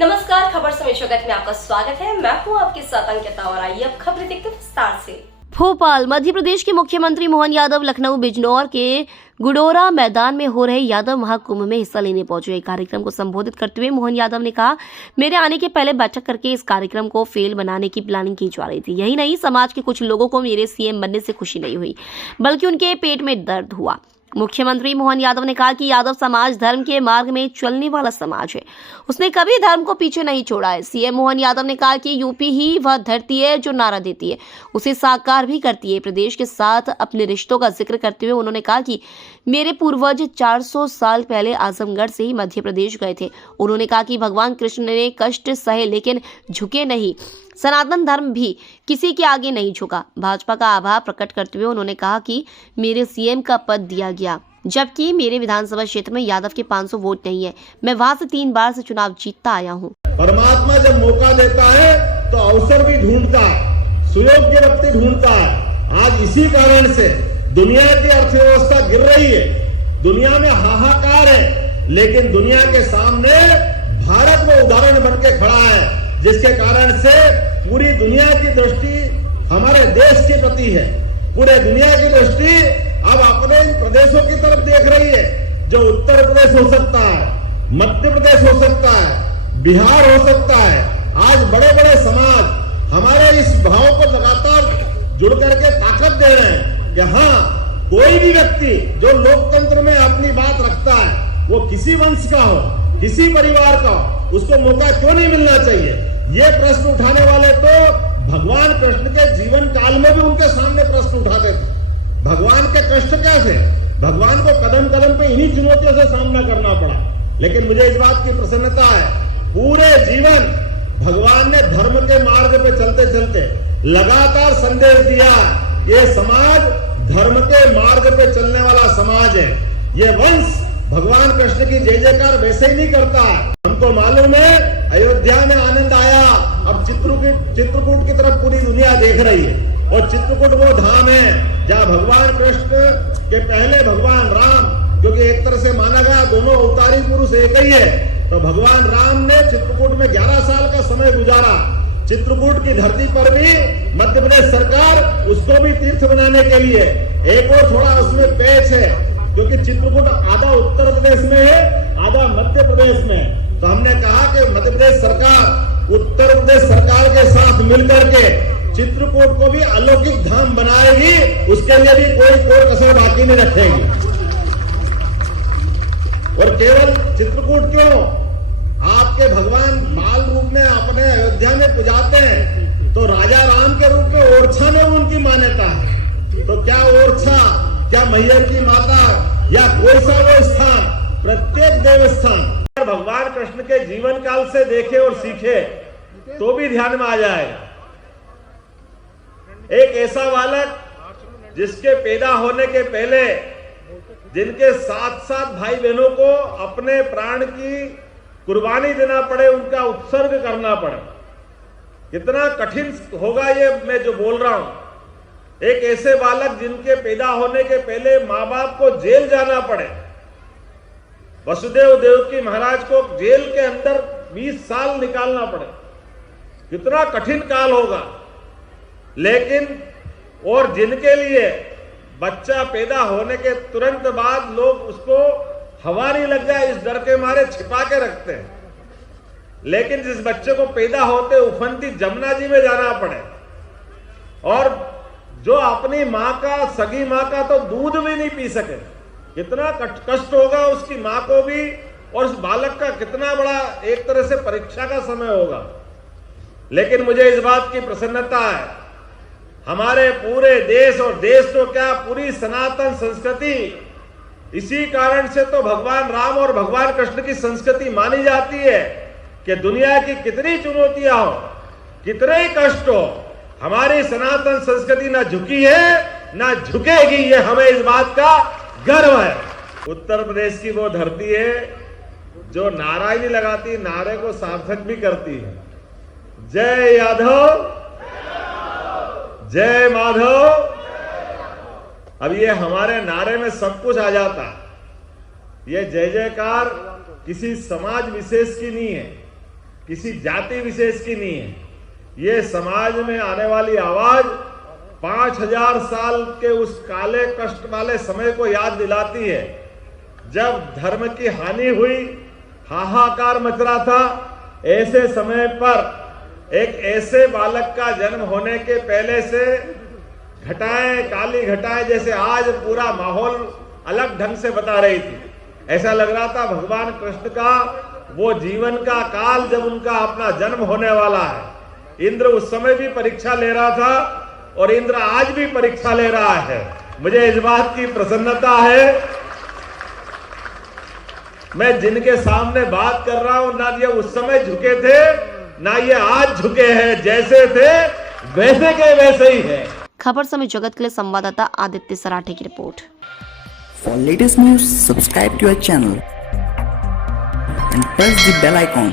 नमस्कार, खबर समय जगत में आपका स्वागत है। मैं हूं आपके साथ अंकिता और आइए अब खबरें देखते हैं विस्तार से। भोपाल मध्य प्रदेश के मुख्यमंत्री मोहन यादव लखनऊ बिजनौर के गुडोरा मैदान में हो रहे यादव महाकुंभ में हिस्सा लेने पहुंचे। कार्यक्रम को संबोधित करते हुए मोहन यादव ने कहा, मेरे आने के पहले बैठक करके इस कार्यक्रम को फेल बनाने की प्लानिंग की जा रही थी। यही नहीं, समाज के कुछ लोगों को मेरे सीएम बनने से खुशी नहीं हुई, बल्कि उनके पेट में दर्द हुआ। मुख्यमंत्री मोहन यादव ने कहा कि यादव समाज धर्म के मार्ग में चलने वाला समाज है। उसने कभी धर्म को पीछे नहीं छोड़ा है। सीएम मोहन यादव ने कहा कि यूपी ही वह धरती है जो नारा देती है, उसे साकार भी करती है। प्रदेश के साथ अपने रिश्तों का जिक्र करते हुए उन्होंने कहा कि मेरे पूर्वज 400 साल पहले आजमगढ़ से ही मध्य प्रदेश गए थे। उन्होंने कहा कि भगवान कृष्ण ने कष्ट सहे लेकिन झुके नहीं। सनातन धर्म भी किसी के आगे नहीं झुका। भाजपा का आभार प्रकट करते हुए उन्होंने कहा कि मेरे सीएम का पद दिया गया, जबकि मेरे विधानसभा क्षेत्र में यादव के 500 वोट नहीं है। मैं वहां से 3 बार से चुनाव जीतता आया हूं। परमात्मा जब मौका देता है तो अवसर भी ढूंढता है, सुयोग्य व्यक्ति ढूंढता है। आज इसी कारण से दुनिया की अर्थव्यवस्था गिर रही है, दुनिया में हाहाकार है, लेकिन दुनिया के सामने भारत वो उदाहरण बन के खड़ा है, जिसके कारण से पूरी दुनिया की दृष्टि हमारे देश के प्रति है। पूरे दुनिया की दृष्टि अब अपने इन प्रदेशों की तरफ देख रही है, जो उत्तर प्रदेश हो सकता है, मध्य प्रदेश हो सकता है, बिहार हो सकता है। आज बड़े बड़े समाज हमारे इस भाव को लगातार जुड़ करके ताकत दे रहे हैं कि हाँ, कोई भी व्यक्ति जो लोकतंत्र में अपनी बात रखता है, वो किसी वंश का हो, किसी परिवार का हो, उसको मौका क्यों नहीं मिलना चाहिए। ये प्रश्न उठाने वाले तो भगवान कृष्ण के जीवन काल में भी उनके सामने प्रश्न उठाते थे। भगवान के कष्ट क्या थे, भगवान को कदम कदम पे इन्हीं चुनौतियों से सामना करना पड़ा। लेकिन मुझे इस बात की प्रसन्नता है, पूरे जीवन भगवान ने धर्म के मार्ग पे चलते चलते लगातार संदेश दिया, ये समाज धर्म के मार्ग पे चलने वाला समाज है। ये वंश भगवान कृष्ण की जय जयकार वैसे ही नहीं करता। हमको मालूम है, अयोध्या में आनंद आया, अब चित्रकूट की तरफ पूरी दुनिया देख रही है। और चित्रकूट वो धाम है जहाँ भगवान कृष्ण के पहले भगवान राम, क्योंकि एक तरह से माना गया दोनों अवतारी पुरुष एक ही है, तो भगवान राम ने चित्रकूट में 11 साल का समय गुजारा। चित्रकूट की धरती पर भी मध्य प्रदेश सरकार उसको भी तीर्थ बनाने के लिए एक और थोड़ा उसमें पेच है, क्योंकि चित्रकूट आधा उत्तर प्रदेश में है, आधा मध्य प्रदेश में। तो हमने कहा कि मध्य प्रदेश सरकार उत्तर प्रदेश सरकार के साथ मिलकर के चित्रकूट को भी अलौकिक धाम बनाएगी, उसके लिए भी कोई कसर बाकी नहीं रखेगी। और केवल चित्रकूट क्यों, आपके भगवान बाल रूप में अपने अयोध्या में पुजाते हैं, तो राजा राम के रूप में ओरछा में उनकी मान्यता है। तो क्या ओरछा, क्या मैहर की माता या कोई सा वो स्थान, प्रत्येक देवस्थान भगवान कृष्ण के जीवन काल से देखे और सीखे तो भी ध्यान में आ जाएगा। एक ऐसा बालक जिसके पैदा होने के पहले जिनके 7 भाई बहनों को अपने प्राण की कुर्बानी देना पड़े, उनका उत्सर्ग करना पड़े, कितना कठिन होगा ये मैं जो बोल रहा हूं। एक ऐसे बालक जिनके पैदा होने के पहले माँ बाप को जेल जाना पड़े, वसुदेव देवकी महाराज को जेल के अंदर 20 साल निकालना पड़े, कितना कठिन काल होगा। लेकिन और जिनके लिए बच्चा पैदा होने के तुरंत बाद लोग उसको हवा नहीं लग जाए इस डर के मारे छिपा के रखते हैं, लेकिन जिस बच्चे को पैदा होते उफनती जमुना जी में जाना पड़े, और जो अपनी माँ का, सगी माँ का तो दूध भी नहीं पी सके, कितना कष्ट होगा उसकी माँ को भी, और उस बालक का कितना बड़ा एक तरह से परीक्षा का समय होगा। लेकिन मुझे इस बात की प्रसन्नता है, हमारे पूरे देश और देश तो क्या पूरी सनातन संस्कृति, इसी कारण से तो भगवान राम और भगवान कृष्ण की संस्कृति मानी जाती है कि दुनिया की कितनी चुनौतियां हो, कितने कष्ट हो, हमारी सनातन संस्कृति ना झुकी है ना झुकेगी, ये हमें इस बात का गर्व है। उत्तर प्रदेश की वो धरती है जो नारा ही नहीं लगाती, नारे को सार्थक भी करती है। जय यादव, जय माधव। अब ये हमारे नारे में सब कुछ आ जाता। ये जय जयकार किसी समाज विशेष की नहीं है, किसी जाति विशेष की नहीं है। ये समाज में आने वाली आवाज 5000 साल के उस काले कष्ट वाले समय को याद दिलाती है, जब धर्म की हानि हुई, हाहाकार मच रहा था। ऐसे समय पर एक ऐसे बालक का जन्म होने के पहले से घटाएं, काली घटाएं जैसे आज पूरा माहौल अलग ढंग से बता रही थी। ऐसा लग रहा था भगवान कृष्ण का वो जीवन का काल जब उनका अपना जन्म होने वाला है। इंद्र उस समय भी परीक्षा ले रहा था और इंद्र आज भी परीक्षा ले रहा है। मुझे इस बात की प्रसन्नता है, मैं जिनके सामने बात कर रहा हूं ना ये उस समय झुके थे ना ये आज झुके हैं, जैसे थे वैसे के वैसे ही है। खबर समय जगत के लिए संवाददाता आदित्य सराठे की report. For latest news, subscribe to our channel and press the bell icon.